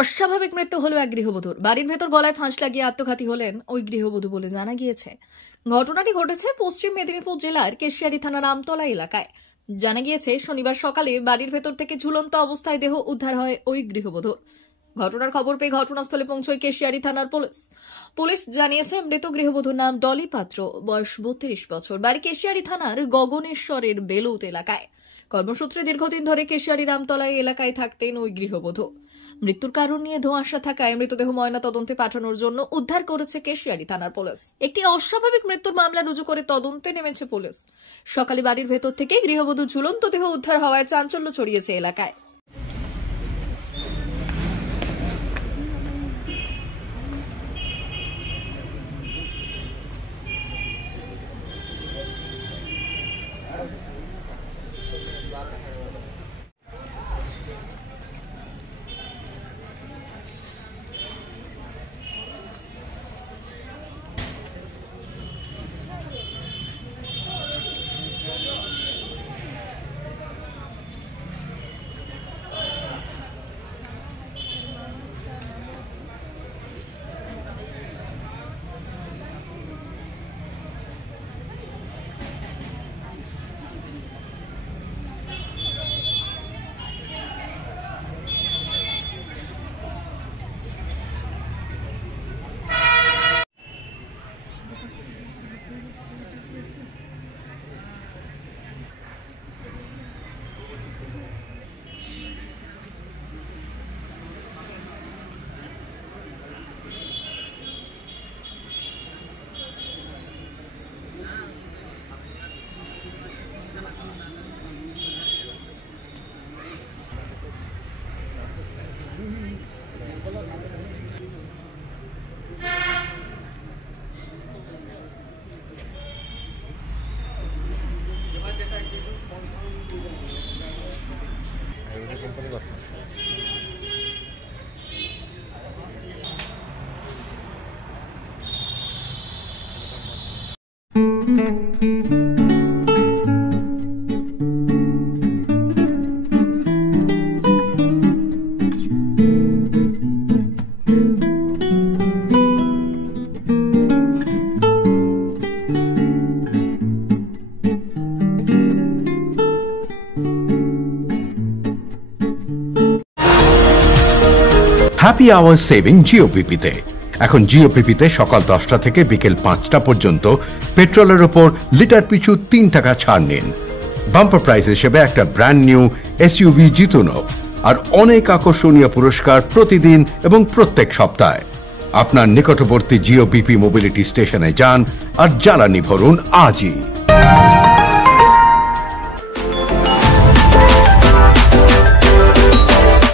অস্বাভাবিক মৃত্যু হলো এক গৃহবধূর। বাড়ির ভেতর গলায় ফাঁস লাগিয়ে আত্মঘাতী হলেন ওই গৃহবধূ বলে জানা গিয়েছে। ঘটনাটি ঘটেছে পশ্চিম মেদিনীপুর জেলার কেশিয়ারি থানার আমতলা এলাকায়। জানা গিয়েছে শনিবার সকালে বাড়ির ভেতর থেকে ঝুলন্ত অবস্থায় দেহ উদ্ধার হয় ওই গৃহবধূর। ঘটনার খবর পেয়ে ঘটনাস্থলে পৌঁছয় কেশিয়ারি থানার পুলিশ জানিয়েছে মৃত গৃহবধূর নাম ডলি পাত্র, বয়স 32 বছর, বাড়ি কেশিয়ারি থানার গগনেশ্বরের বেলুত এলাকায়। কর্মসূত্রে দীর্ঘদিন ধরে কেশিয়ারি রামতলা এলাকায় থাকতেন ওই গৃহবধূ। মৃত্যুর কারণ নিয়ে ধোঁয়াশা থাকায় মৃতদেহ ময়না তদন্তে পাঠানোর জন্য উদ্ধার করেছে কেশিয়ারি থানার পুলিশ। একটি অস্বাভাবিক মৃত্যুর মামলা রুজু করে তদন্তে নেমেছে পুলিশ। সকালে বাড়ির ভেতর থেকে গৃহবধূর ঝুলন্ত দেহ উদ্ধার হওয়ায় চাঞ্চল্য ছড়িয়েছে এলাকায়। হ্যাপি আওয়ার সেভিং জিওপিপিতে। এখন জিওপিপিতে সকাল 10টা থেকে বিকেল 5টা পর্যন্ত পেট্রোলের ওপর লিটার পিছু 3 টাকা ছাড় নিন। বাম্পার প্রাইজ হিসেবে একটা ব্র্যান্ড নিউ এসইউভি জিতুন আর অনেক আকর্ষণীয় পুরস্কার প্রতিদিন এবং প্রত্যেক সপ্তাহে। আপনার নিকটবর্তী জিওপিপি মোবিলিটি স্টেশনে যান আর জ্বালানি ভরুন আজই।